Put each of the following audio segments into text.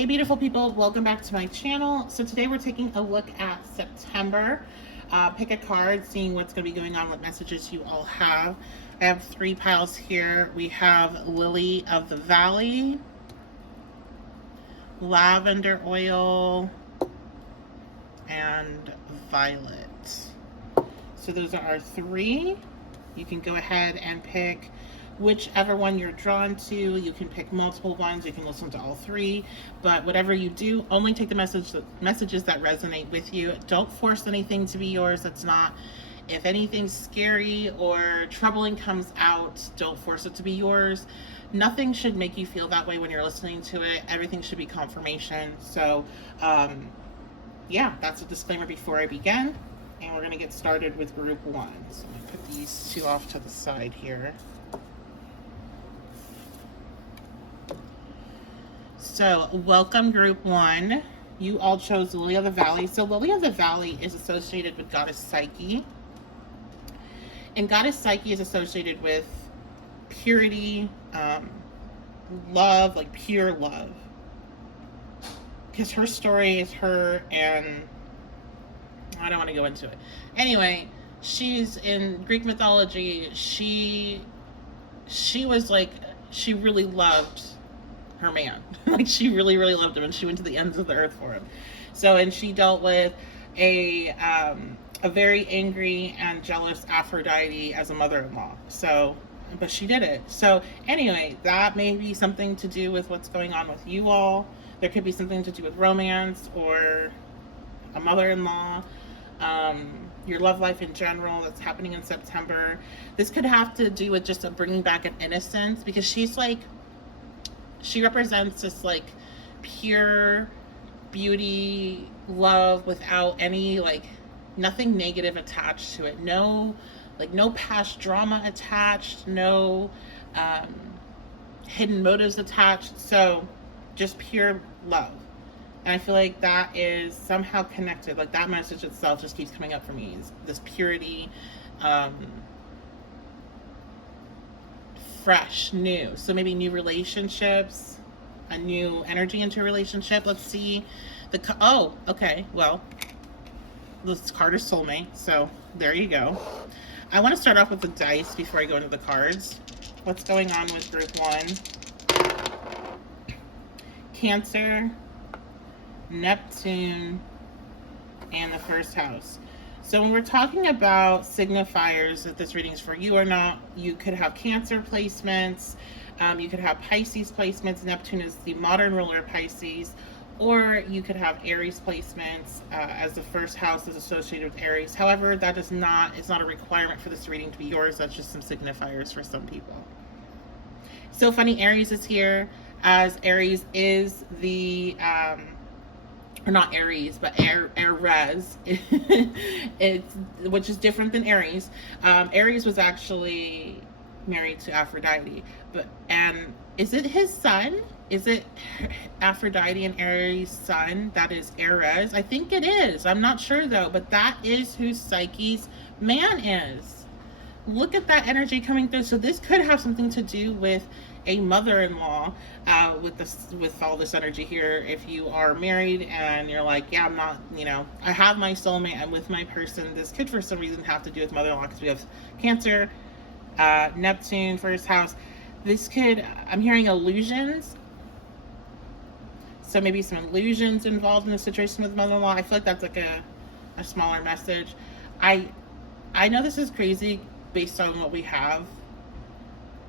Hey beautiful people, welcome back to my channel. So today we're taking a look at September. Pick a card, seeing what's going to be going on, what messages you all have. I have 3 piles here. We have Lily of the Valley, Lavender Oil, and Violet. So those are our 3. You can go ahead and pick whichever one you're drawn to. You can pick multiple ones, you can listen to all 3, but whatever you do, only take the messages that resonate with you. Don't force anything to be yours that's not. If anything scary or troubling comes out, don't force it to be yours. Nothing should make you feel that way when you're listening to it. Everything should be confirmation. So yeah, that's a disclaimer before I begin, and we're going to get started with group 1. So I'm going to put these 2 off to the side here. So, welcome group 1. You all chose Lily of the Valley. So, Lily of the Valley is associated with Goddess Psyche. And Goddess Psyche is associated with purity, love, like pure love. Because her story is her, and I don't want to go into it. Anyway, she's in Greek mythology. She was like, she really loved her man. Like she really loved him, and she went to the ends of the earth for him. So, and she dealt with a very angry and jealous Aphrodite as a mother-in-law. So, but she did it. So anyway, that may be something to do with what's going on with you all. There could be something to do with romance or a mother-in-law, your love life in general that's happening in September. This could have to do with just a bringing back an innocence, because she's like, she represents this like pure beauty, love without any like nothing negative attached to it. No, like no past drama attached, no hidden motives attached. So just pure love. And I feel like that is somehow connected. Like that message itself just keeps coming up for me. Is this purity, fresh, new. So maybe new relationships, a new energy into a relationship. Let's see. Oh, okay. Well, this card is soulmate. So there you go. I want to start off with the dice before I go into the cards. What's going on with group 1? Cancer, Neptune, and the first house. So when we're talking about signifiers, if this reading's for you or not, you could have Cancer placements, you could have Pisces placements. Neptune is the modern ruler of Pisces. Or you could have Aries placements, as the first house is associated with Aries. However, that is not, it's not a requirement for this reading to be yours. That's just some signifiers for some people. So funny, Aries is here, as Aries is the or not Aries, but Aries, it's, which is different than Aries. Aries was actually married to Aphrodite, and is it his son? Is it Aphrodite and Aries' son that is Ares? I think it is. I'm not sure though, but that is who Psyche's man is. Look at that energy coming through. So this could have something to do with a mother-in-law, with all this energy here. If you are married and you're like, yeah, I'm not, you know, I have my soulmate, I'm with my person. This could for some reason have to do with mother-in-law, because we have Cancer, Neptune, first house. This could, I'm hearing illusions. So maybe some illusions involved in the situation with mother-in-law. I feel like that's like a smaller message. I know this is crazy based on what we have,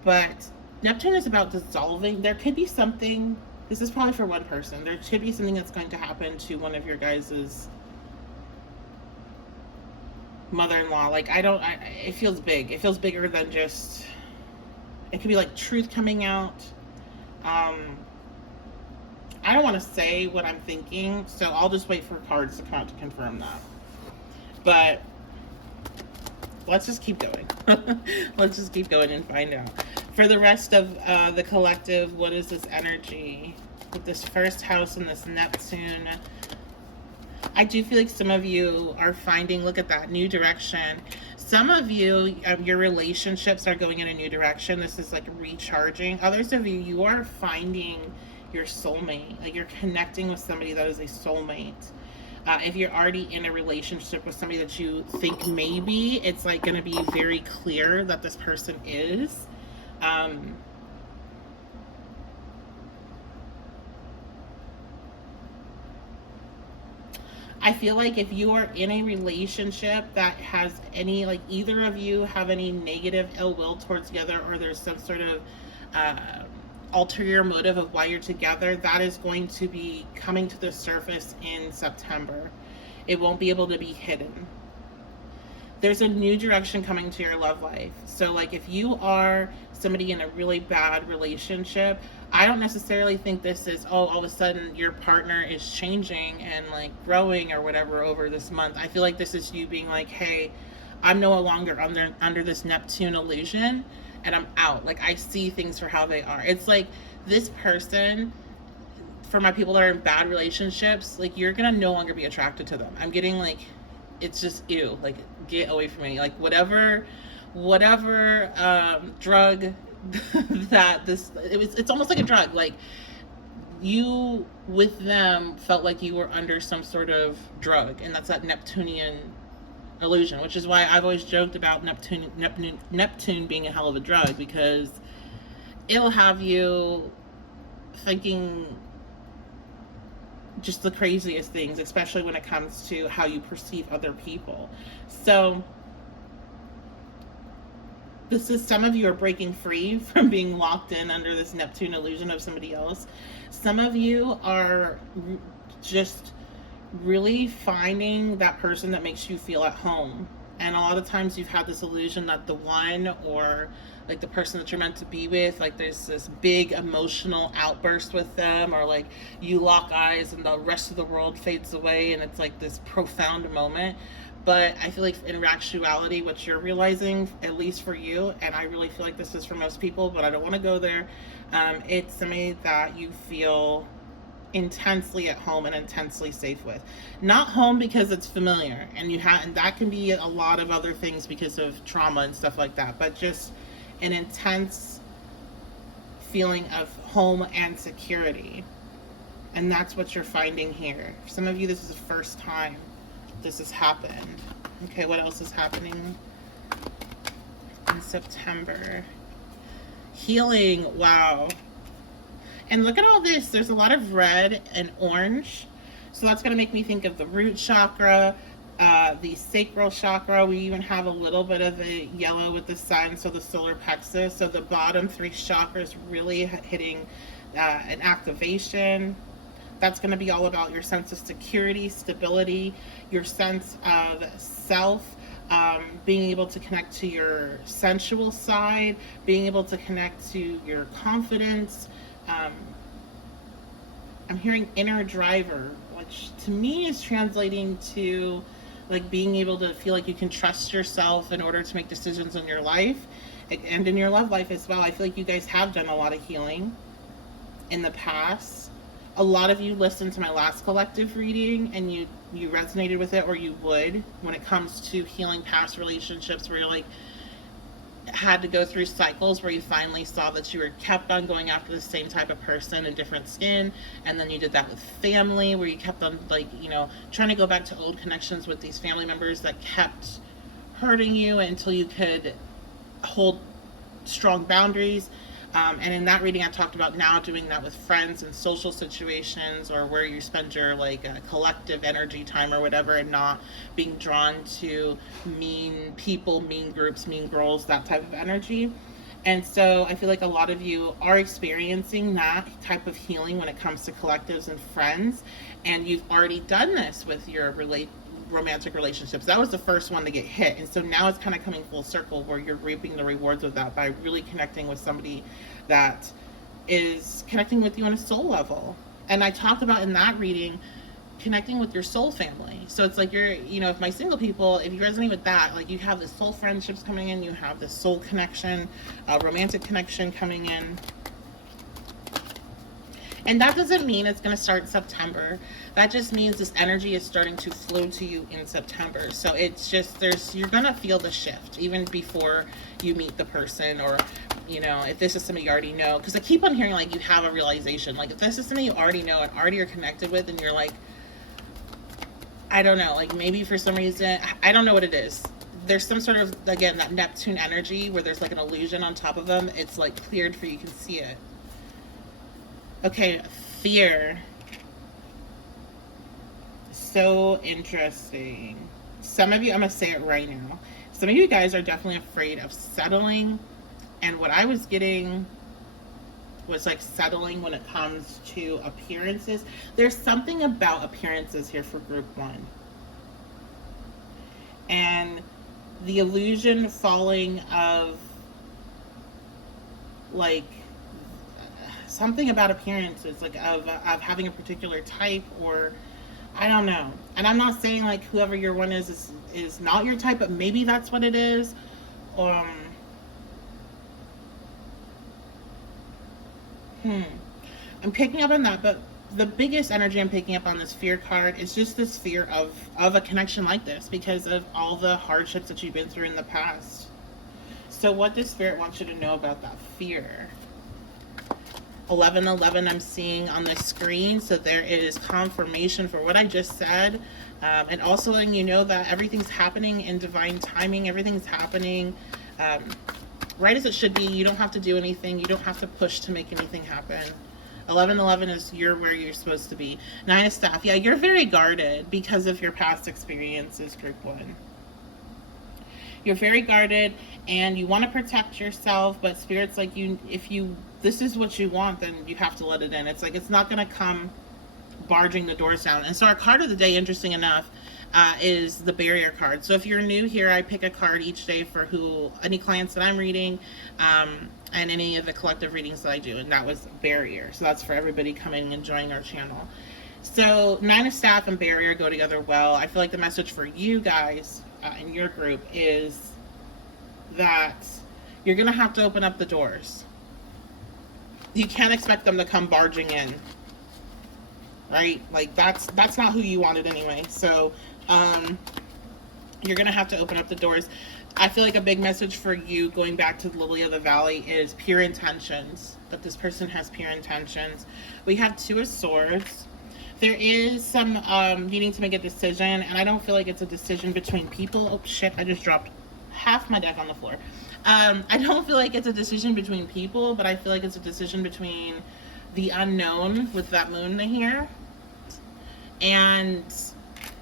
but Neptune is about dissolving. There could be something, this is probably for one person, there could be something that's going to happen to one of your guys's mother-in-law. Like, it feels big. It feels bigger than just, it could be like truth coming out. I don't want to say what I'm thinking, so I'll just wait for cards to come out to confirm that. But let's just keep going. Let's just keep going and find out. For the rest of the collective, what is this energy with this first house and this Neptune? I do feel like some of you are finding, look at that, new direction. Some of you, your relationships are going in a new direction. This is like recharging. Others of you, you are finding your soulmate. Like, you're connecting with somebody that is a soulmate. If you're already in a relationship with somebody that you think maybe, it's like going to be very clear that this person is. I feel like if you are in a relationship that has any, like, either of you have any negative ill will towards the other, or there's some sort of ulterior motive of why you're together, that is going to be coming to the surface in September. It won't be able to be hidden. There's a new direction coming to your love life. So, like, if you are somebody in a really bad relationship, I don't necessarily think this is, oh, all of a sudden your partner is changing and, like, growing or whatever over this month. I feel like this is you being like, hey, I'm no longer under this Neptune illusion, and I'm out. Like, I see things for how they are. It's like this person, for my people that are in bad relationships, like, you're gonna no longer be attracted to them. I'm getting, like, it's just ew. Like, get away from me. Like, whatever drug that it's almost like a drug. Like, you with them felt like you were under some sort of drug, and that's that Neptunian illusion, which is why I've always joked about Neptune being a hell of a drug, because it'll have you thinking just the craziest things, especially when it comes to how you perceive other people. So this is, some of you are breaking free from being locked in under this Neptune illusion of somebody else. Some of you are just really finding that person that makes you feel at home. And a lot of times you've had this illusion that the one, or like the person that you're meant to be with, like, there's this big emotional outburst with them, or like you lock eyes and the rest of the world fades away and it's like this profound moment. But I feel like in actuality, what you're realizing, at least for you, and I really feel like this is for most people, but I don't want to go there, it's somebody that you feel intensely at home and intensely safe with. Not home because it's familiar, and and that can be a lot of other things because of trauma and stuff like that, but just an intense feeling of home and security. And that's what you're finding here. For some of you, this is the first time this has happened. Okay, what else is happening in September? Healing. Wow. And look at all this. There's a lot of red and orange. So that's going to make me think of the root chakra, the sacral chakra. We even have a little bit of the yellow with the sun, so the solar plexus. So the bottom three chakras really hitting an activation. That's going to be all about your sense of security, stability, your sense of self, being able to connect to your sensual side, being able to connect to your confidence. I'm hearing inner driver, which to me is translating to, like, being able to feel like you can trust yourself in order to make decisions in your life and in your love life as well. I feel like you guys have done a lot of healing in the past. A lot of you listened to my last collective reading and you resonated with it, or you would, when it comes to healing past relationships where you're like, had to go through cycles where you finally saw that you were kept on going after the same type of person in different skin. And then you did that with family, where you kept on, like, you know, trying to go back to old connections with these family members that kept hurting you until you could hold strong boundaries. And in that reading, I talked about now doing that with friends and social situations, or where you spend your, like, collective energy time or whatever, and not being drawn to mean people, mean groups, mean girls, that type of energy. And so I feel like a lot of you are experiencing that type of healing when it comes to collectives and friends, and you've already done this with your romantic relationships. That was the first one to get hit, and so now it's kind of coming full circle where you're reaping the rewards of that by really connecting with somebody that is connecting with you on a soul level. And I talked about in that reading connecting with your soul family. So it's like, you're, you know, if my single people, if you resonate with that, like, you have the soul friendships coming in, you have the soul connection, romantic connection coming in. And that doesn't mean it's going to start in September. That just means this energy is starting to flow to you in September. So it's just, you're going to feel the shift even before you meet the person, or, you know, if this is somebody you already know. Because I keep on hearing, like, you have a realization. Like, if this is somebody you already know and already are connected with, and you're like, I don't know, like, maybe for some reason, I don't know what it is. There's some sort of, again, that Neptune energy where there's like an illusion on top of them. It's like cleared for you can see it. Okay, fear. So interesting. Some of you, I'm going to say it right now. Some of you guys are definitely afraid of settling. And what I was getting was like settling when it comes to appearances. There's something about appearances here for group 1. And the illusion falling of, like, something about appearances, like of having a particular type, or I don't know. And I'm not saying like whoever your one is not your type, but maybe that's what it is. I'm picking up on that, but the biggest energy I'm picking up on this fear card is just this fear of a connection like this because of all the hardships that you've been through in the past. So what does Spirit want you to know about that fear? 1111 I'm seeing on the screen, so there is confirmation for what I just said, and also letting you know that everything's happening in divine timing. Everything's happening right as it should be. You don't have to do anything. You don't have to push to make anything happen. 1111 is you're where you're supposed to be. 9 of Staff. Yeah, you're very guarded because of your past experiences, group 1. You're very guarded and you want to protect yourself, but Spirit's like, this is what you want, then you have to let it in. It's like, it's not going to come barging the doors down. And so our card of the day, interesting enough, is the barrier card. So if you're new here, I pick a card each day for any clients that I'm reading, and any of the collective readings that I do, and that was barrier. So that's for everybody coming and joining our channel. So 9 of Staff and barrier go together well. I feel like the message for you guys in your group is that you're gonna have to open up the doors. You can't expect them to come barging in, right? Like that's not who you wanted anyway. So you're gonna have to open up the doors. I feel like a big message for you, going back to the Lily of the Valley, is pure intentions, that this person has pure intentions. We have 2 of Swords. There is some needing to make a decision, and I don't feel like it's a decision between people. Oh shit, I just dropped half my deck on the floor. I don't feel like it's a decision between people, but I feel like it's a decision between the unknown with that moon here, and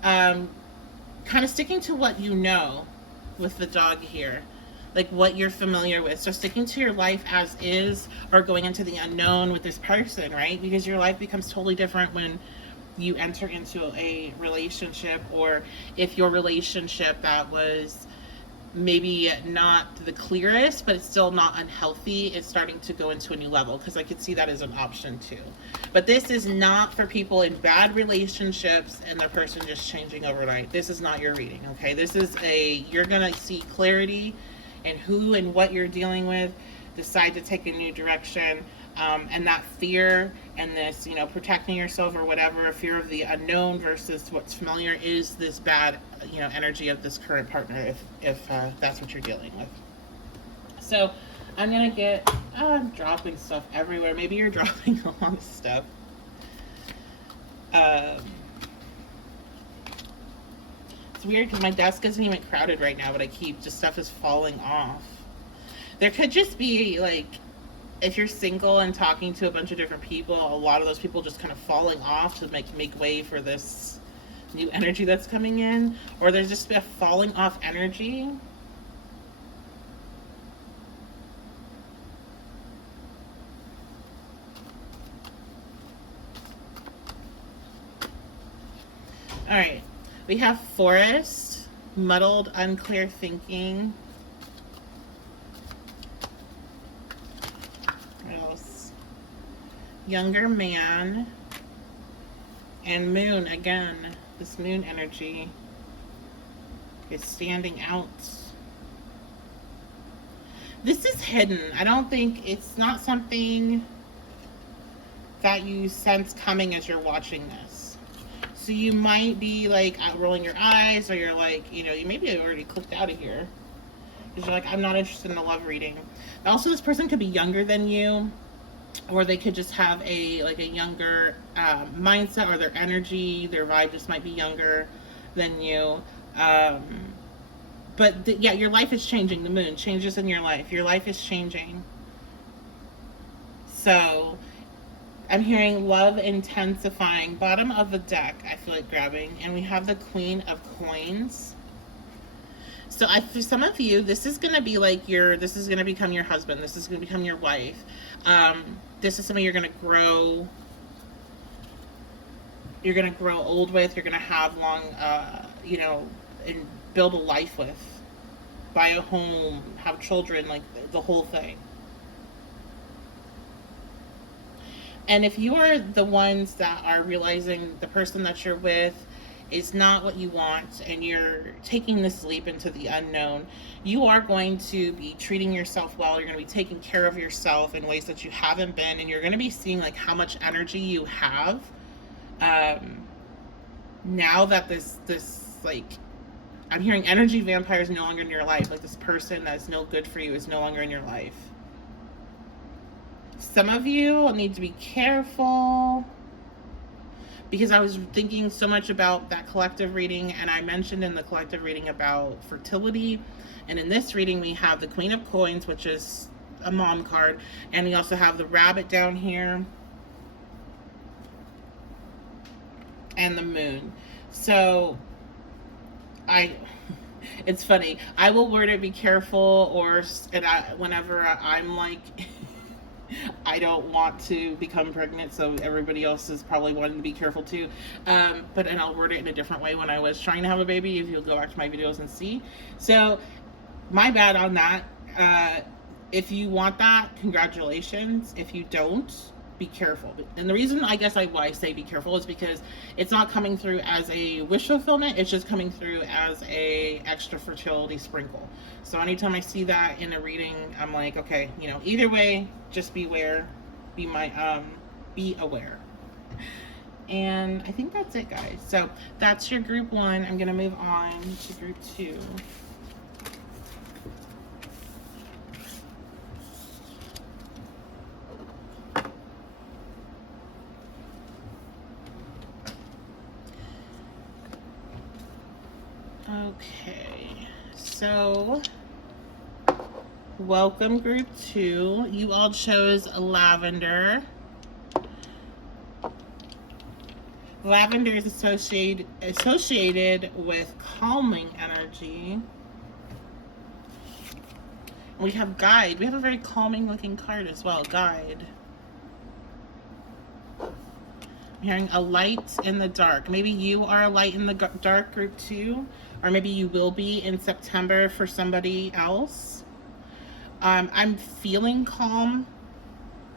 kind of sticking to what you know with the dog here, like what you're familiar with. So sticking to your life as is, or going into the unknown with this person, right? Because your life becomes totally different when you enter into a relationship, or if your relationship that was maybe not the clearest, but it's still not unhealthy, is starting to go into a new level, because I could see that as an option too. But this is not for people in bad relationships and the person just changing overnight. This is not your reading, okay? This is you're gonna see clarity in who and what you're dealing with, decide to take a new direction, and that fear and this, protecting yourself or whatever, fear of the unknown versus what's familiar, is this bad, energy of this current partner, if that's what you're dealing with. So I'm gonna get, I'm dropping stuff everywhere. Maybe you're dropping a lot of stuff. It's weird because my desk isn't even crowded right now, but stuff is falling off. There could just be like, if you're single and talking to a bunch of different people, a lot of those people just kind of falling off to make way for this new energy that's coming in, or there's just a falling off energy. All right, we have Forest, muddled, unclear thinking. Younger man, and moon again. This moon energy is standing out. This is hidden. I don't think, it's not something, that you sense coming as you're watching this. So you might be like rolling your eyes, or you're like, you know, you maybe already clicked out of here because you're like, I'm not interested in a love reading. Also, this person could be younger than you, or they could just have a younger mindset, or their energy, their vibe just might be younger than you. But yeah, your life is changing. The moon changes in your life. Your life is changing. So I'm hearing love intensifying. Bottom of the deck, I feel like grabbing. And we have the Queen of Coins. So for some of you, this is going to be like this is going to become your husband. This is going to become your wife. This is somebody you're going to grow. You're going to grow old with. You're going to have long, and build a life with. Buy a home, have children, like the whole thing. And if you are the ones that are realizing the person that you're with is not what you want, and you're taking this leap into the unknown, you are going to be treating yourself well. You're going to be taking care of yourself in ways that you haven't been, and you're going to be seeing like how much energy you have now that this like, I'm hearing energy vampire is no longer in your life. Like, this person that's no good for you is no longer in your life. Some of you need to be careful, because I was thinking so much about that collective reading, and I mentioned in the collective reading about fertility. And in this reading, we have the Queen of Coins, which is a mom card, and we also have the rabbit down here, and the moon. So it's funny. I will word it, be careful, whenever I'm like, I don't want to become pregnant, so everybody else is probably wanting to be careful too. And I'll word it in a different way when I was trying to have a baby, if you'll go back to my videos and see. So, my bad on that. If you want that, congratulations. If you don't, be careful. And the reason I guess why I say be careful is because it's not coming through as a wish fulfillment, it's just coming through as a extra fertility sprinkle. So anytime I see that in a reading, I'm like, okay, you know, either way, just beware, be aware. And I think that's it, guys. So that's your group 1. I'm gonna move on to group 2. Okay, so welcome group 2. You all chose lavender. Lavender is associated with calming energy. We have guide. We have a very calming looking card as well, guide. I'm hearing a light in the dark. Maybe you are a light in the dark, group 2. Or maybe you will be in September for somebody else. I'm feeling calm.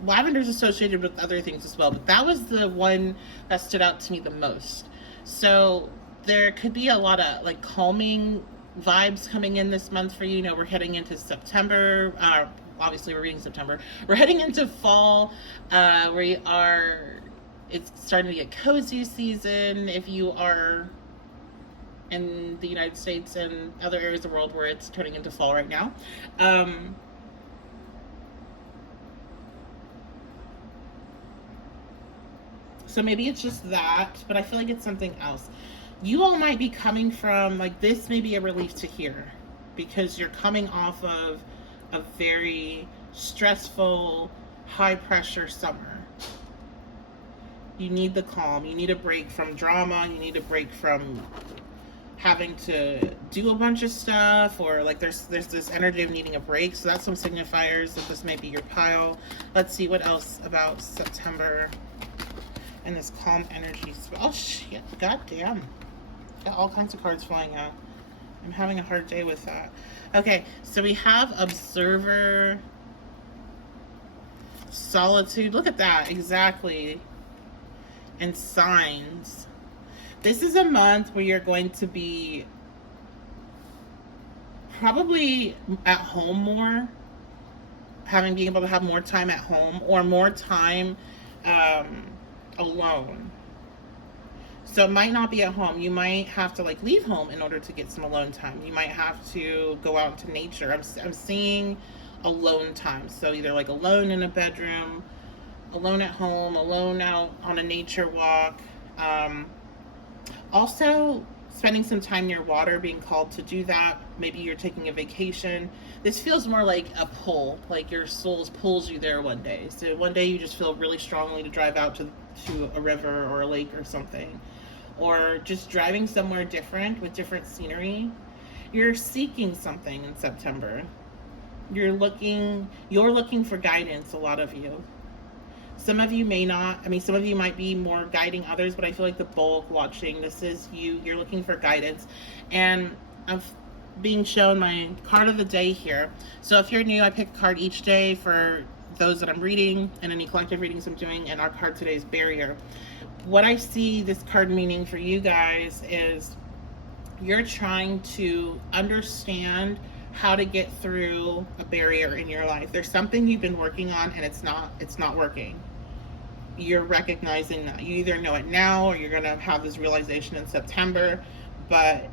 Lavender's associated with other things as well, but that was the one that stood out to me the most. So there could be a lot of like calming vibes coming in this month for you. You know, we're heading into September. Obviously, we're reading September. We're heading into fall. It's starting to be a cozy season. If you are in the United States and other areas of the world where it's turning into fall right now. So maybe it's just that, but I feel like it's something else. You all might be coming from, like, this may be a relief to hear, because you're coming off of a very stressful, high pressure summer. You need the calm. You need a break from drama. You need a break from having to do a bunch of stuff, or like there's this energy of needing a break. So that's some signifiers that this may be your pile. Let's see what else about September and this calm energy. Oh shit, goddamn. Got all kinds of cards flying out. I'm having a hard day with that. Okay, so we have Observer, Solitude. Look at that, exactly. And Signs. This is a month where you're going to be probably at home more, being able to have more time at home, or more time alone. So it might not be at home. You might have to like leave home in order to get some alone time. You might have to go out into nature. I'm seeing alone time. So either like alone in a bedroom, alone at home, alone out on a nature walk. Also, spending some time near water, being called to do that. Maybe you're taking a vacation. This feels more like a pull, like your soul pulls you there one day. So one day you just feel really strongly to drive out to a river or a lake or something. Or just driving somewhere different with different scenery. You're seeking something in September. You're looking for guidance, a lot of you. Some of you may not. I mean, some of you might be more guiding others, but I feel like the bulk watching, this is you. You're looking for guidance. And I'm being shown my card of the day here. So if you're new, I pick a card each day for those that I'm reading and any collective readings I'm doing. And our card today is Barrier. What I see this card meaning for you guys is you're trying to understand how to get through a barrier in your life. There's something you've been working on and it's not working. You're recognizing that. You either know it now or you're going to have this realization in September, but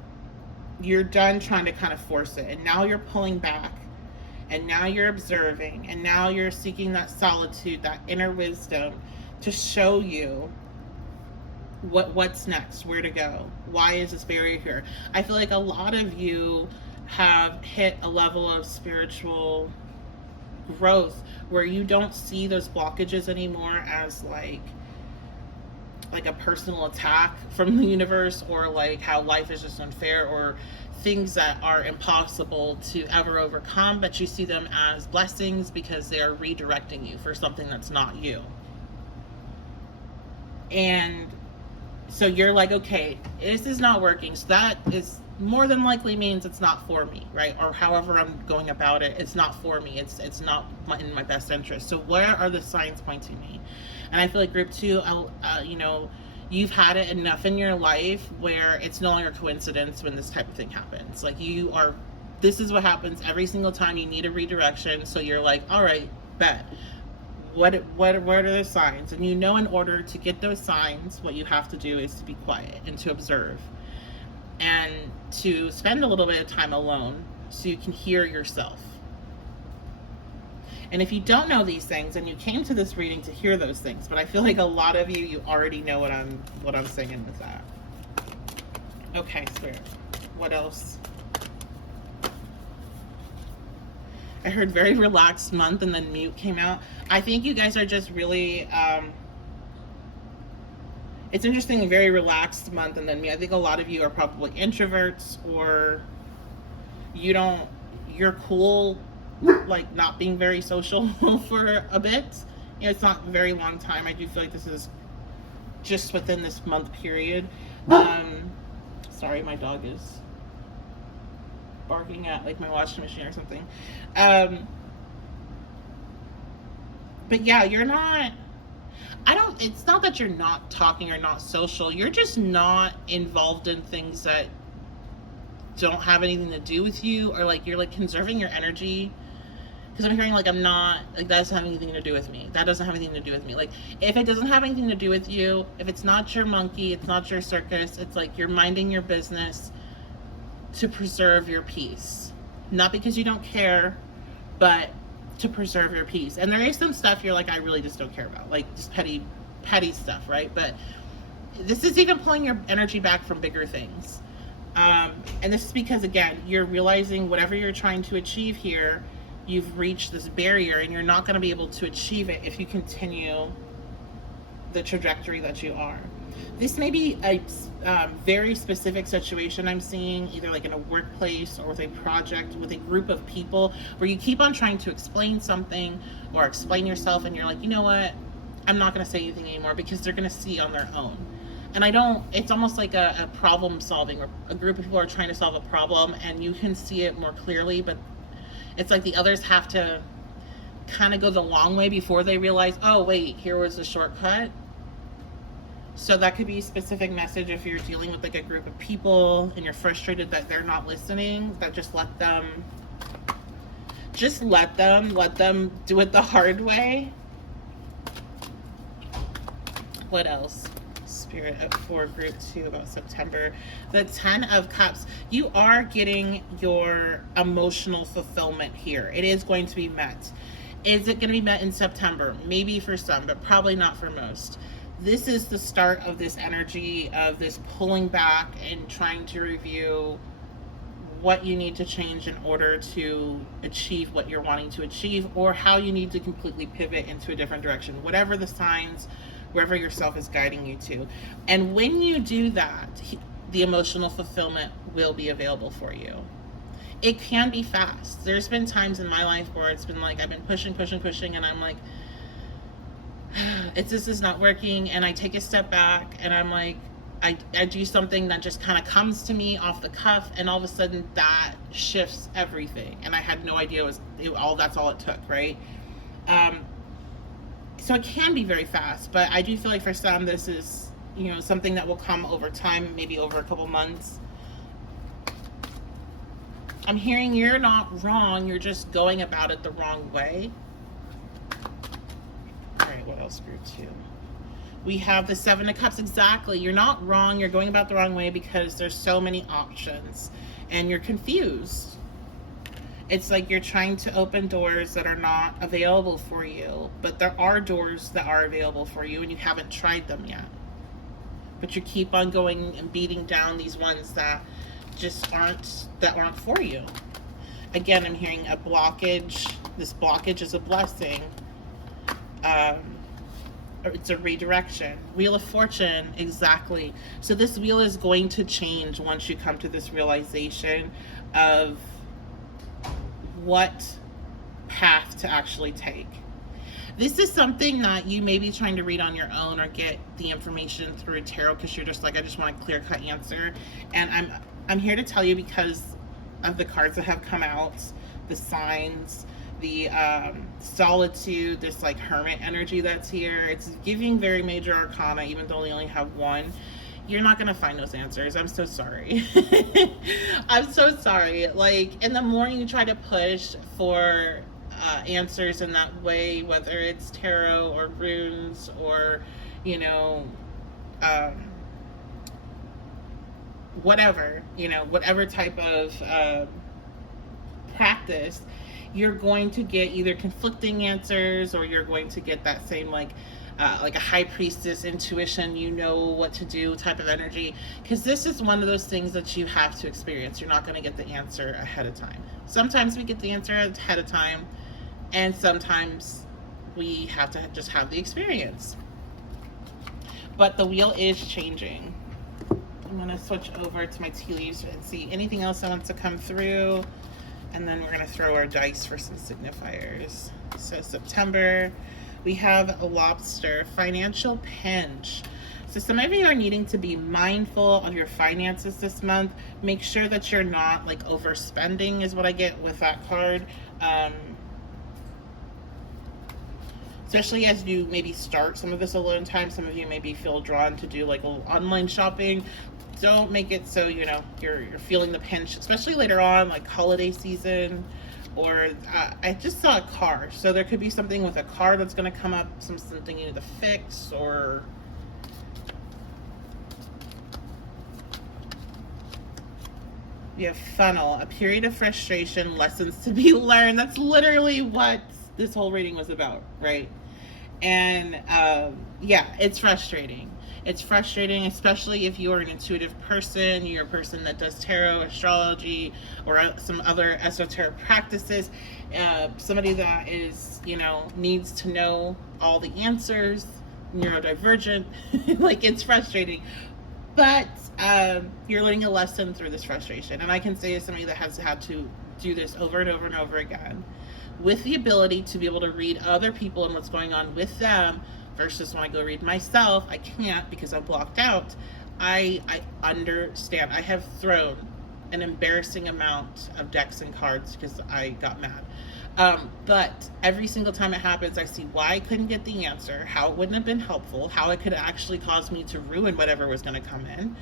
you're done trying to kind of force it. And now you're pulling back, and now you're observing, and now you're seeking that solitude, that inner wisdom to show you what's next, where to go. Why is this barrier here? I feel like a lot of you have hit a level of spiritual growth where you don't see those blockages anymore as like a personal attack from the universe, or like how life is just unfair, or things that are impossible to ever overcome, but you see them as blessings because they are redirecting you for something that's not you. And so you're like, okay, this is not working, so that is more than likely means it's not for me, right? Or however I'm going about it, it's not for me. It's not in my best interest. So where are the signs pointing me? And I feel like group 2, you've had it enough in your life where it's no longer coincidence when this type of thing happens. Like this is what happens every single time you need a redirection. So you're like, all right, bet. What are the signs? And in order to get those signs, what you have to do is to be quiet and to observe. And to spend a little bit of time alone so you can hear yourself. And if you don't know these things, and you came to this reading to hear those things, but I feel like a lot of you already know what I'm saying with that. Okay, Spirit. What else? I heard very relaxed month, and then mute came out. I think you guys are just really it's interesting, a very relaxed month, and then me. I think a lot of you are probably introverts, or you're cool, like not being very social for a bit. It's not a very long time. I do feel like this is just within this month period. Sorry, my dog is barking at like my washing machine or something. But yeah, you're not. It's not that you're not talking or not social. You're just not involved in things that don't have anything to do with you, or like you're like conserving your energy. Because I'm hearing like that doesn't have anything to do with me. That doesn't have anything to do with me. Like if it doesn't have anything to do with you, if it's not your monkey, it's not your circus, it's like you're minding your business to preserve your peace. Not because you don't care, but to preserve your peace. And there is some stuff you're like, I really just don't care about, like just petty stuff, right? But this is even pulling your energy back from bigger things. And this is because, again, you're realizing whatever you're trying to achieve here, you've reached this barrier, and you're not going to be able to achieve it if you continue the trajectory that you are. This may be a very specific situation I'm seeing, either like in a workplace or with a project, with a group of people, where you keep on trying to explain something or explain yourself, and you're like, you know what, I'm not going to say anything anymore, because they're going to see on their own. And it's almost like a problem solving, where a group of people are trying to solve a problem and you can see it more clearly, but it's like the others have to kind of go the long way before they realize, oh wait, here was a shortcut. So that could be a specific message if you're dealing with like a group of people and you're frustrated that they're not listening, that just let them do it the hard way. What else? Spirit up for group 2 about September. The 10 of Cups. You are getting your emotional fulfillment here. It is going to be met. Is it going to be met in September? Maybe for some, but probably not for most. This is the start of this energy of this pulling back and trying to review what you need to change in order to achieve what you're wanting to achieve, or how you need to completely pivot into a different direction, whatever the signs, wherever yourself is guiding you to. And when you do that, the emotional fulfillment will be available for you. It can be fast. There's been times in my life where it's been like I've been pushing, and I'm like, this is not working, and I take a step back and I'm like, I do something that just kind of comes to me off the cuff, and all of a sudden that shifts everything, and I had no idea that's all it took, right? So it can be very fast, but I do feel like for some this is, something that will come over time, maybe over a couple months. I'm hearing you're not wrong, you're just going about it the wrong way. All right, what else, group 2? We have the 7 of Cups. Exactly. You're not wrong. You're going about the wrong way because there's so many options and you're confused. It's like you're trying to open doors that are not available for you, but there are doors that are available for you and you haven't tried them yet. But you keep on going and beating down these ones that just aren't for you. Again, I'm hearing a blockage. This blockage is a blessing. It's a redirection. Wheel of Fortune, exactly. So this wheel is going to change once you come to this realization of what path to actually take. This is something that you may be trying to read on your own or get the information through a tarot because you're just like, I just want a clear-cut answer. And I'm here to tell you because of the cards that have come out, the signs, the solitude, this like hermit energy that's here. It's giving very major arcana, even though we only have one. You're not gonna find those answers. I'm so sorry. I'm so sorry. Like, and the more you try to push for answers in that way, whether it's tarot or runes or whatever type of practice, you're going to get either conflicting answers or you're going to get that same like a high priestess intuition, what to do type of energy, because this is one of those things that you have to experience. You're not going to get the answer ahead of time. Sometimes we get the answer ahead of time, and sometimes we have to just have the experience. But the wheel is changing. I'm going to switch over to my tea leaves and see anything else that wants to come through. And then we're going to throw our dice for some signifiers. So September, we have a Lobster, financial pinch. So some of you are needing to be mindful of your finances this month. Make sure that you're not like overspending is what I get with that card. Especially as you maybe start some of this alone time. Some of you maybe feel drawn to do like a little online shopping. Don't make it so you're feeling the pinch, especially later on, like holiday season. Or I just saw a car, so there could be something with a car that's going to come up, something you need to fix, or you have funnel, a period of frustration, lessons to be learned. That's literally what this whole reading was about, right? And yeah, it's frustrating. It's frustrating, especially if you are an intuitive person, you're a person that does tarot, astrology, or some other esoteric practices. Somebody that is, needs to know all the answers, neurodivergent. Like, it's frustrating. But you're learning a lesson through this frustration. And I can say as somebody that has had to do this over and over and over again, with the ability to be able to read other people and what's going on with them, versus when I go read myself, I can't because I'm blocked out. I understand. I have thrown an embarrassing amount of decks and cards because I got mad. But every single time it happens, I see why I couldn't get the answer, how it wouldn't have been helpful, how it could actually cause me to ruin whatever was going to come in,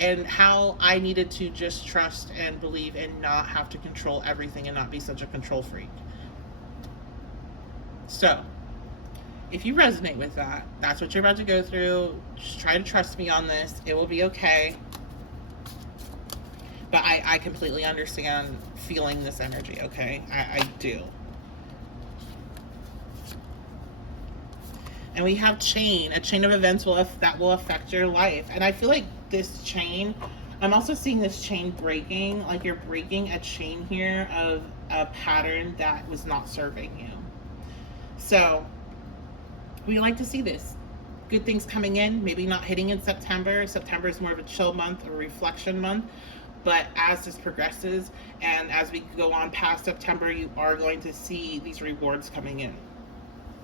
and how I needed to just trust and believe and not have to control everything and not be such a control freak. So, if you resonate with that, that's what you're about to go through. Just try to trust me on this. It will be okay. But I completely understand feeling this energy, okay? I do. And we have chain. A chain of events that will affect your life. And I feel like this chain, I'm also seeing this chain breaking. Like you're breaking a chain here of a pattern that was not serving you. So we like to see this. Good things coming in, maybe not hitting in September. September is more of a chill month, a reflection month. But as this progresses and as we go on past September, you are going to see these rewards coming in.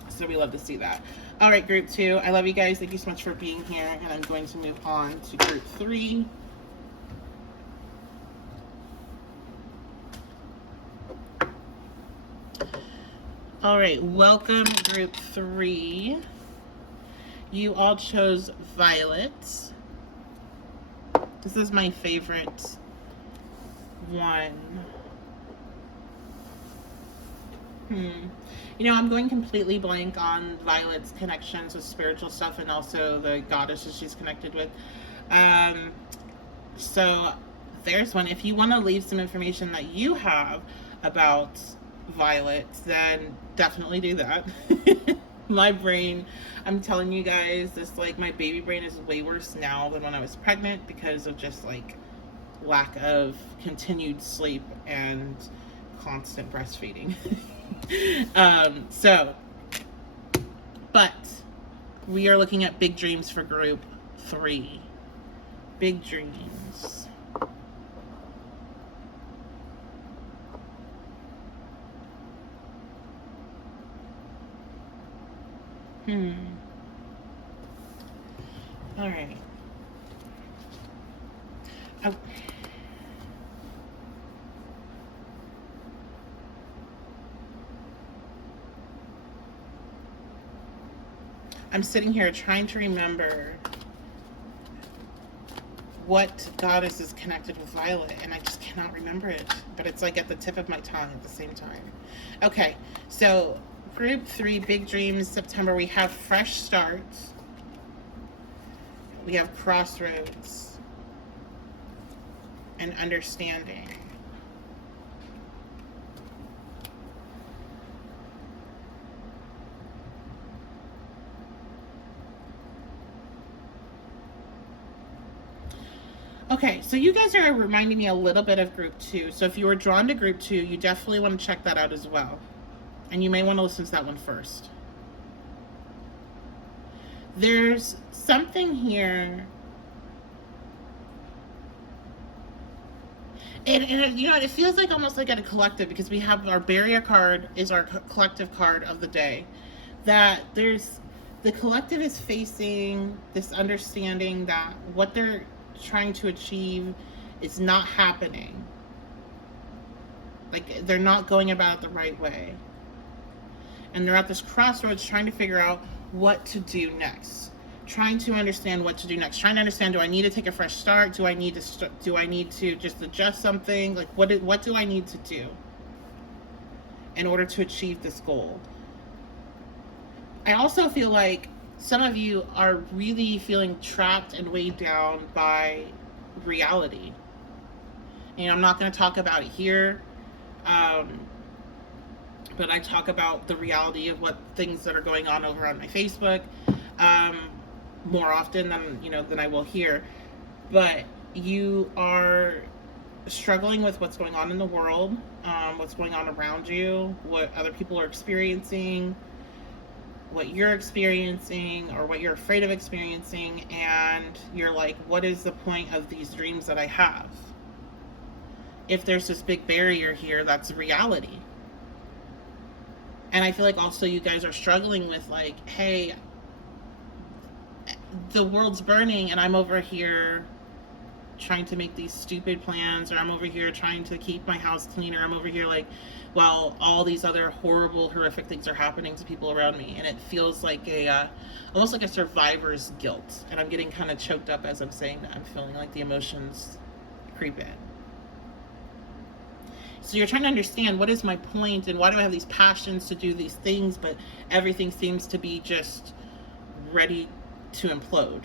So we love to see that. All right, group 2. I love you guys. Thank you so much for being here. And I'm going to move on to group 3. All right, welcome group 3. You all chose Violet. This is my favorite one. You know, I'm going completely blank on Violet's connections with spiritual stuff and also the goddesses she's connected with. So there's one. If you want to leave some information that you have about Violet, then definitely do that. My brain, I'm telling you guys, this, like, my baby brain is way worse now than when I was pregnant because of just, like, lack of continued sleep and constant breastfeeding. But we are looking at big dreams for group 3. Big dreams. All right. I'm sitting here trying to remember what goddess is connected with Violet, and I just cannot remember it. But it's like at the tip of my tongue at the same time. Okay, so group 3, big dreams, September. We have fresh starts. We have crossroads and understanding. Okay, so you guys are reminding me a little bit of group 2. So if you were drawn to group 2, you definitely want to check that out as well. And you may want to listen to that one first. There's something here. And you know, it feels like almost like at a collective, because we have our barrier card is our collective card of the day. That the collective is facing this understanding that what they're trying to achieve is not happening. Like, they're not going about it the right way. And they're at this crossroads trying to figure out what to do next. Trying to understand what to do next. Trying to understand, do I need to take a fresh start? Do I need to just adjust something? Like, what do I need to do in order to achieve this goal? I also feel like some of you are really feeling trapped and weighed down by reality. And I'm not going to talk about it here, but I talk about the reality of what things that are going on over on my Facebook more often than I will here. But you are struggling with what's going on in the world, what's going on around you, what other people are experiencing, what you're experiencing, or what you're afraid of experiencing, and you're like, what is the point of these dreams that I have? If there's this big barrier here, that's reality. And I feel like also you guys are struggling with, like, hey, the world's burning and I'm over here trying to make these stupid plans, or I'm over here trying to keep my house clean, or I'm over here, like, while all these other horrible, horrific things are happening to people around me. And it feels like almost like a survivor's guilt. And I'm getting kind of choked up as I'm saying that. I'm feeling like the emotions creep in. So you're trying to understand, what is my point and why do I have these passions to do these things, but everything seems to be just ready to implode.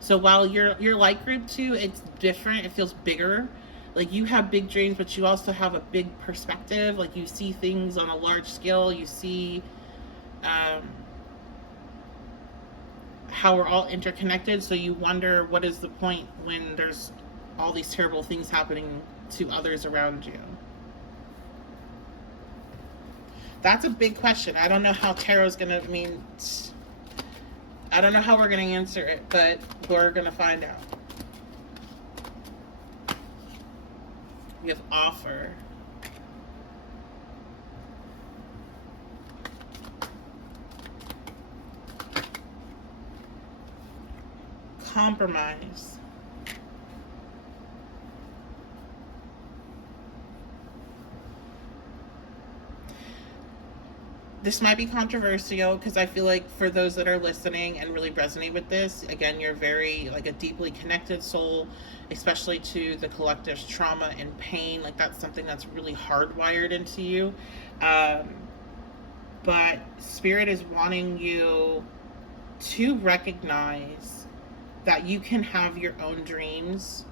So while you're like group 2, it's different. It feels bigger. Like, you have big dreams, but you also have a big perspective. Like, you see things on a large scale. You see how we're all interconnected. So you wonder, what is the point when there's all these terrible things happening to others around you? That's a big question. I don't know how tarot's gonna, I don't know how we're gonna answer it, but we're gonna find out. We have offer. Compromise. This might be controversial, because I feel like for those that are listening and really resonate with this, again, you're very, like, a deeply connected soul, especially to the collective's trauma and pain. Like, that's something that's really hardwired into you. But Spirit is wanting you to recognize that you can have your own dreams,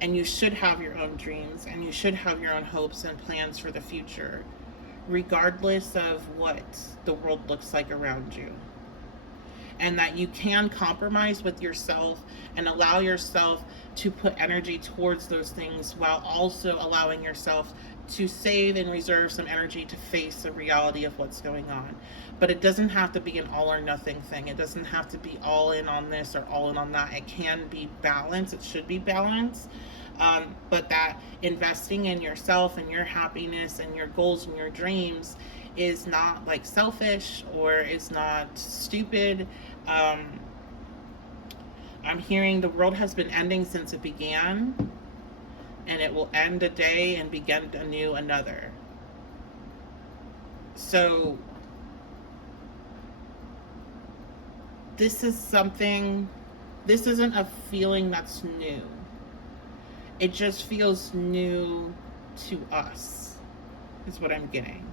and you should have your own dreams, and you should have your own hopes and plans for the future, regardless of what the world looks like around you. And that you can compromise with yourself and allow yourself to put energy towards those things, while also allowing yourself to save and reserve some energy to face the reality of what's going on. But it doesn't have to be an all or nothing thing. It doesn't have to be all in on this or all in on that. It can be balanced. It should be balanced. But that investing in yourself and your happiness and your goals and your dreams is not, like, selfish, or is not stupid. I'm hearing the world has been ending since it began, and it will end a day and begin anew another. So this isn't a feeling that's new. It just feels new to us, is what I'm getting.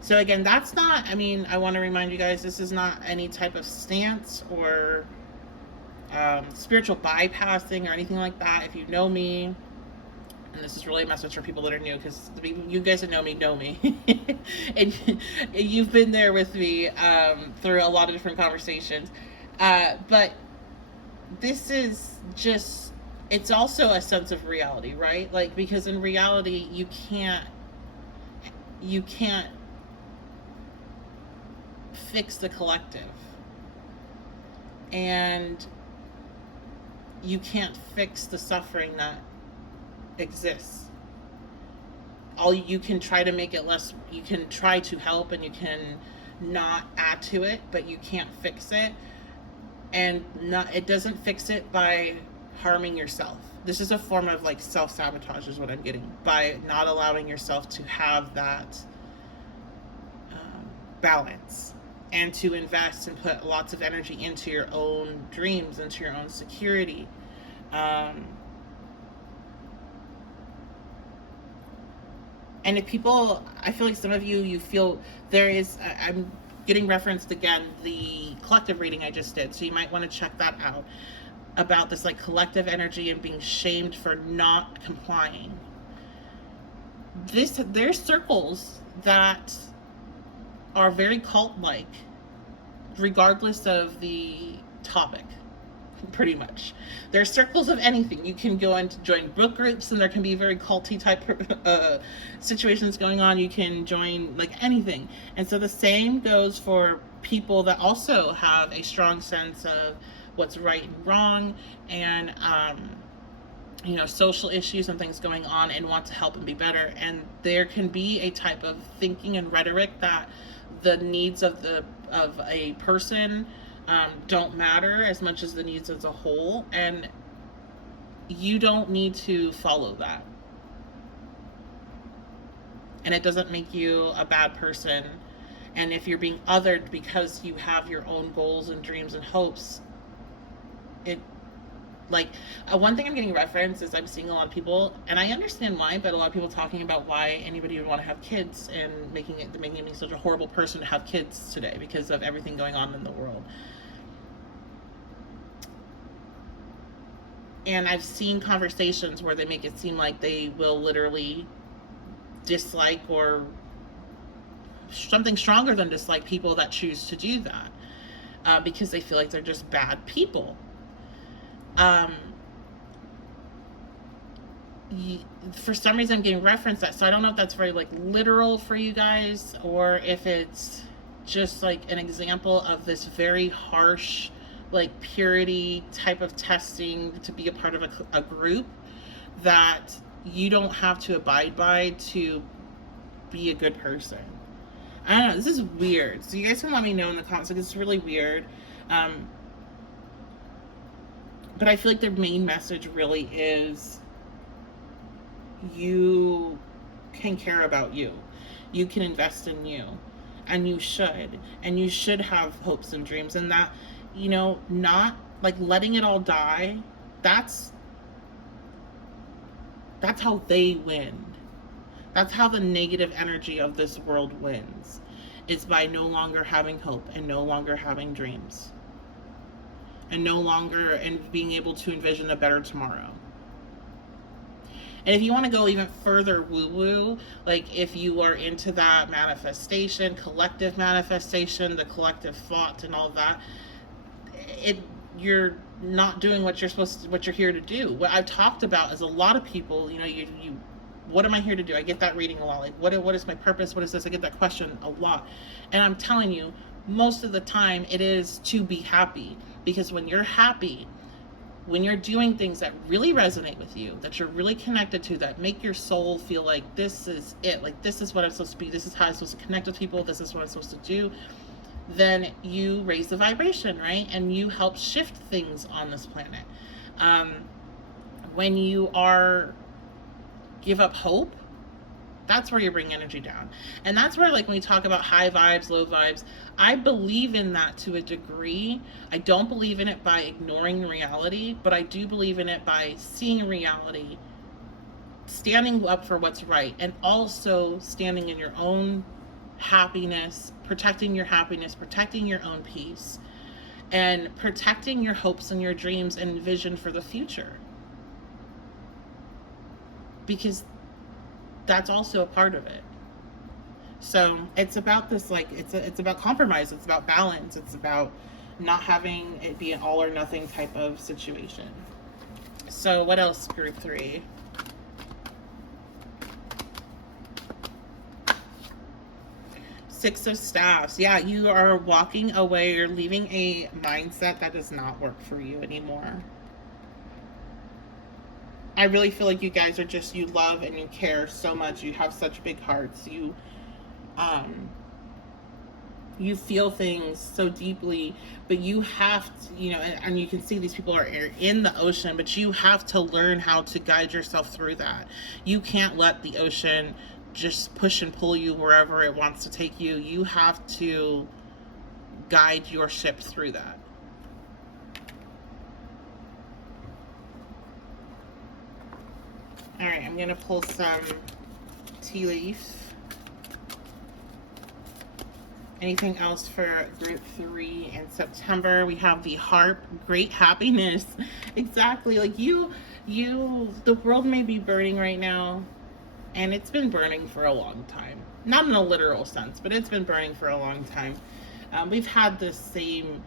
So again, that's not, I want to remind you guys, this is not any type of stance or spiritual bypassing or anything like that. If you know me, and this is really a message for people that are new, because you guys that know me, and you've been there with me through a lot of different conversations. But this is just, it's also a sense of reality, right? Like, because in reality, you can't fix the collective, and you can't fix the suffering that exists. All you can try to make it less, you can try to help, and you can not add to it, but you can't fix it. And it doesn't fix it by harming yourself. This is a form of, like, self-sabotage is what I'm getting, by not allowing yourself to have that balance, and to invest and put lots of energy into your own dreams, into your own security. And if people, I feel like some of you feel there is, I'm getting referenced again, the collective reading I just did, so you might want to check that out, about this, like, collective energy and being shamed for not complying. There's circles that are very cult-like, regardless of the topic, pretty much. There's circles of anything. You can go and join book groups, and there can be very culty type situations going on. You can join, like, anything. And so the same goes for people that also have a strong sense of what's right and wrong, and social issues and things going on, and want to help and be better. And there can be a type of thinking and rhetoric that the needs of a person don't matter as much as the needs as a whole, and you don't need to follow that. And it doesn't make you a bad person. And if you're being othered because you have your own goals and dreams and hopes, Like, one thing I'm getting referenced is I'm seeing a lot of people, and I understand why, but a lot of people talking about why anybody would want to have kids and making me such a horrible person to have kids today because of everything going on in the world. And I've seen conversations where they make it seem like they will literally dislike, or something stronger than dislike, people that choose to do that, because they feel like they're just bad people. For some reason I'm getting referenced that, so I don't know if that's very like literal for you guys, or if it's just like an example of this very harsh, like, purity type of testing to be a part of a group that you don't have to abide by to be a good person. I don't know, this is weird, so you guys can let me know in the comments. Like, it's really weird, but I feel like their main message really is you can care about you, you can invest in you, and you should have hopes and dreams, and that, you know, not like letting it all die, that's how they win. That's how the negative energy of this world wins. It's by no longer having hope, and no longer having dreams, and no longer and being able to envision a better tomorrow. And if you want to go even further woo-woo, like if you are into that manifestation, collective manifestation, the collective thought and all that, you're not doing what you're here to do. What I've talked about is, a lot of people, you know, you what am I here to do? I get that reading a lot. Like, what is my purpose? What is this? I get that question a lot. And I'm telling you, most of the time it is to be happy. Because when you're happy, when you're doing things that really resonate with you, that you're really connected to, that make your soul feel like this is it, like this is what I'm supposed to be, this is how I'm supposed to connect with people, this is what I'm supposed to do, then you raise the vibration, right? And you help shift things on this planet. When you give up hope, that's where you bring energy down. And that's where, like, when we talk about high vibes, low vibes, I believe in that to a degree. I don't believe in it by ignoring reality, but I do believe in it by seeing reality, standing up for what's right, and also standing in your own happiness, protecting your own peace, and protecting your hopes and your dreams and vision for the future. Because that's also a part of it. So it's about this, like, it's about compromise, it's about balance, it's about not having it be an all or nothing type of situation. So what else, group 3? Six of Staffs. Yeah, you are walking away, you're leaving a mindset that does not work for you anymore. I really feel like you guys are just, you love and you care so much. You have such big hearts. You feel things so deeply, but you have to, you know, and you can see these people are in the ocean, but you have to learn how to guide yourself through that. You can't let the ocean just push and pull you wherever it wants to take you. You have to guide your ship through that. All right, I'm going to pull some tea leaf. Anything else for group 3 in September? We have the harp, great happiness. Exactly. Like the world may be burning right now, and it's been burning for a long time. Not in a literal sense, but it's been burning for a long time. We've had this same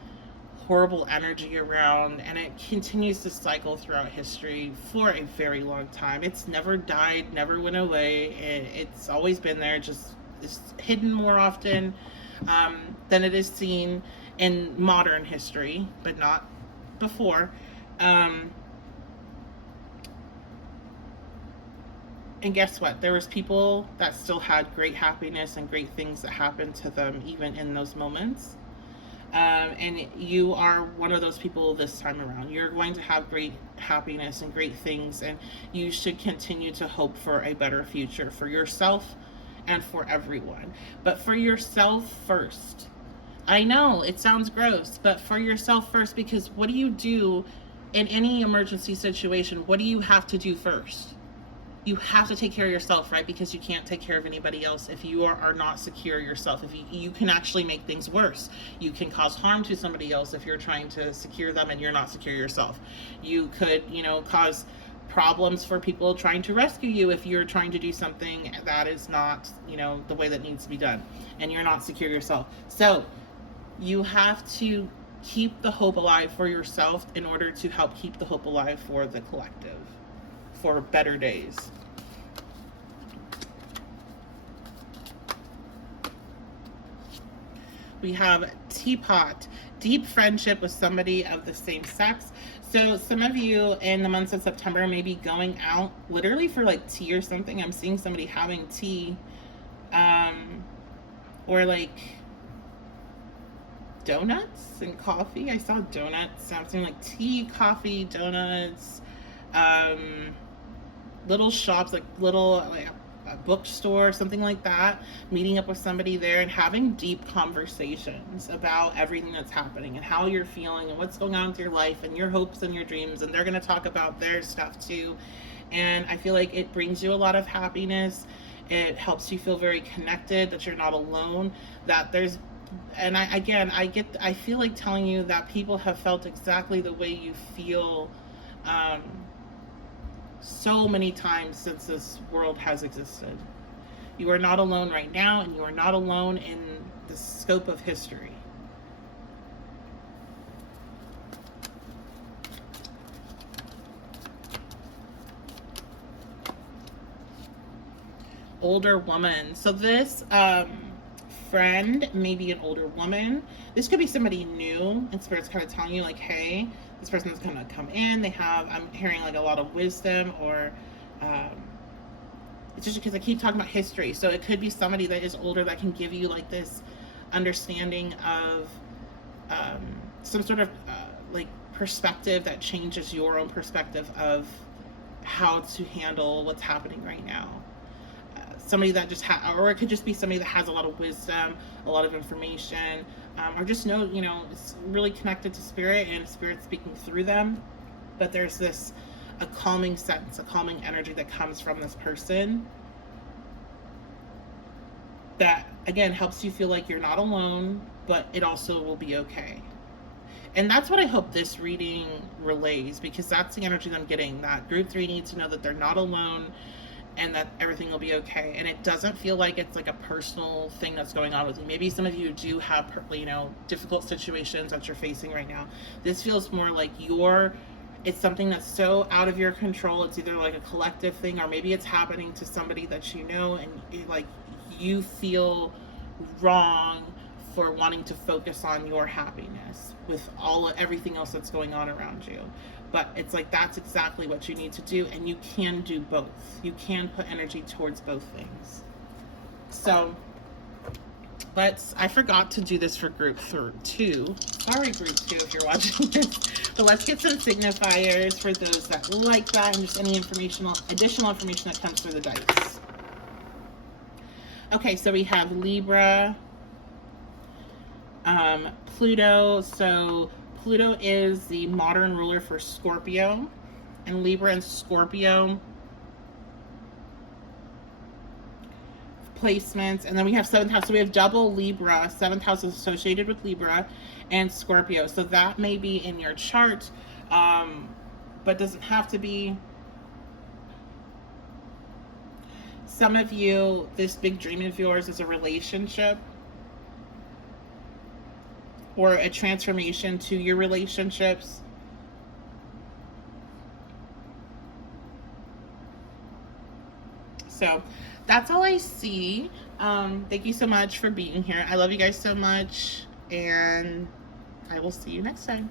horrible energy around, and it continues to cycle throughout history for a very long time. It's never died, never went away. It's always been there, just it's hidden more often than it is seen in modern history, but not before. And guess what? There was people that still had great happiness and great things that happened to them even in those moments. And you are one of those people this time around. You're going to have great happiness and great things, and you should continue to hope for a better future for yourself and for everyone. But for yourself first. I know it sounds gross, but for yourself first, because what do you do in any emergency situation, what do you have to do first? You have to take care of yourself, right? Because you can't take care of anybody else if you are not secure yourself. If you can actually make things worse. You can cause harm to somebody else if you're trying to secure them and you're not secure yourself. You could, cause problems for people trying to rescue you if you're trying to do something that is not, the way that needs to be done and you're not secure yourself. So you have to keep the hope alive for yourself in order to help keep the hope alive for the collective, for better days. We have Teapot, deep friendship with somebody of the same sex. So some of you in the months of September may be going out literally for like tea or something. I'm seeing somebody having tea, or like donuts and coffee. I saw donuts. Something like tea, coffee, donuts, little shops, like a bookstore, something like that, meeting up with somebody there and having deep conversations about everything that's happening and how you're feeling and what's going on with your life and your hopes and your dreams. And they're going to talk about their stuff too. And I feel like it brings you a lot of happiness. It helps you feel very connected, that you're not alone, that there's, and I feel like telling you that people have felt exactly the way you feel, so many times since this world has existed. You are not alone right now, and you are not alone in the scope of history. Older woman. So this friend may be an older woman. This could be somebody new, and Spirit's kind of telling you like, hey, this person is going to come in. I'm hearing like a lot of wisdom, or it's just because I keep talking about history. So it could be somebody that is older that can give you like this understanding of some sort of like perspective that changes your own perspective of how to handle what's happening right now. Somebody that just or it could just be somebody that has a lot of wisdom, a lot of information, or just it's really connected to Spirit and Spirit speaking through them. But there's a calming sense, a calming energy that comes from this person that, again, helps you feel like you're not alone, but it also will be okay. And that's what I hope this reading relays, because that's the energy that I'm getting, that group 3 needs to know that they're not alone, and that everything will be okay. And it doesn't feel like it's like a personal thing that's going on with you. Maybe some of you do have, difficult situations that you're facing right now. This feels more like it's something that's so out of your control. It's either like a collective thing, or maybe it's happening to somebody that you know, and you feel wrong for wanting to focus on your happiness with everything else that's going on around you. But it's like, that's exactly what you need to do, and you can do both. You can put energy towards both things. So I forgot to do this for group 2. Sorry, group 2, if you're watching this. But let's get some signifiers for those that like that, and just any additional information that comes through the dice. Okay, so we have Libra, Pluto. So Pluto is the modern ruler for Scorpio, and Libra and Scorpio placements. And then we have 7th house. So we have double Libra. 7th house is associated with Libra and Scorpio. So that may be in your chart, but doesn't have to be. Some of you, this big dream of yours is a relationship, or a transformation to your relationships. So that's all I see. Thank you so much for being here. I love you guys so much, and I will see you next time.